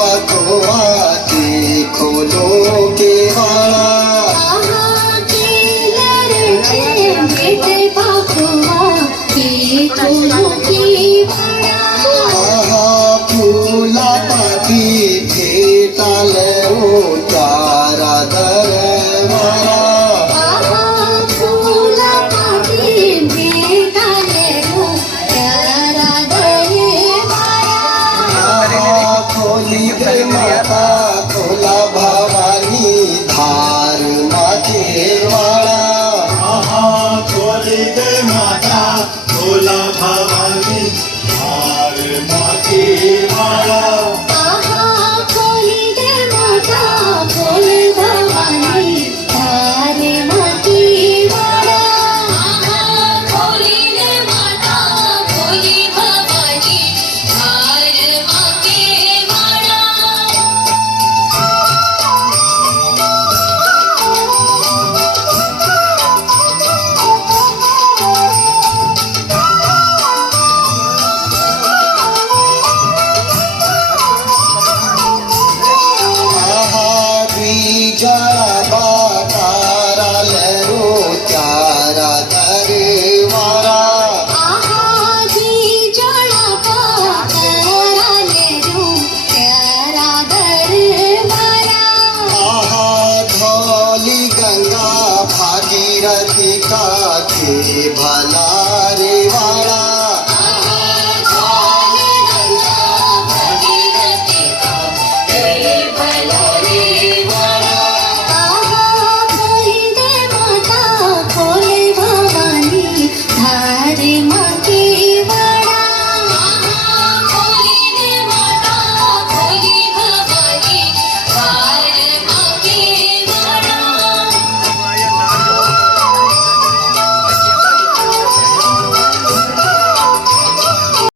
पखवा के खोलो के वाला फूला पाती भेटाल चारा दरवारा खोली दे माता खोला भवानी धार माथे वाला खोली दे माता खोला भवानी धार माथे वाला जड़ा बातारा लरो चारा दरवारा धौली गंगा भागीरथी का के भला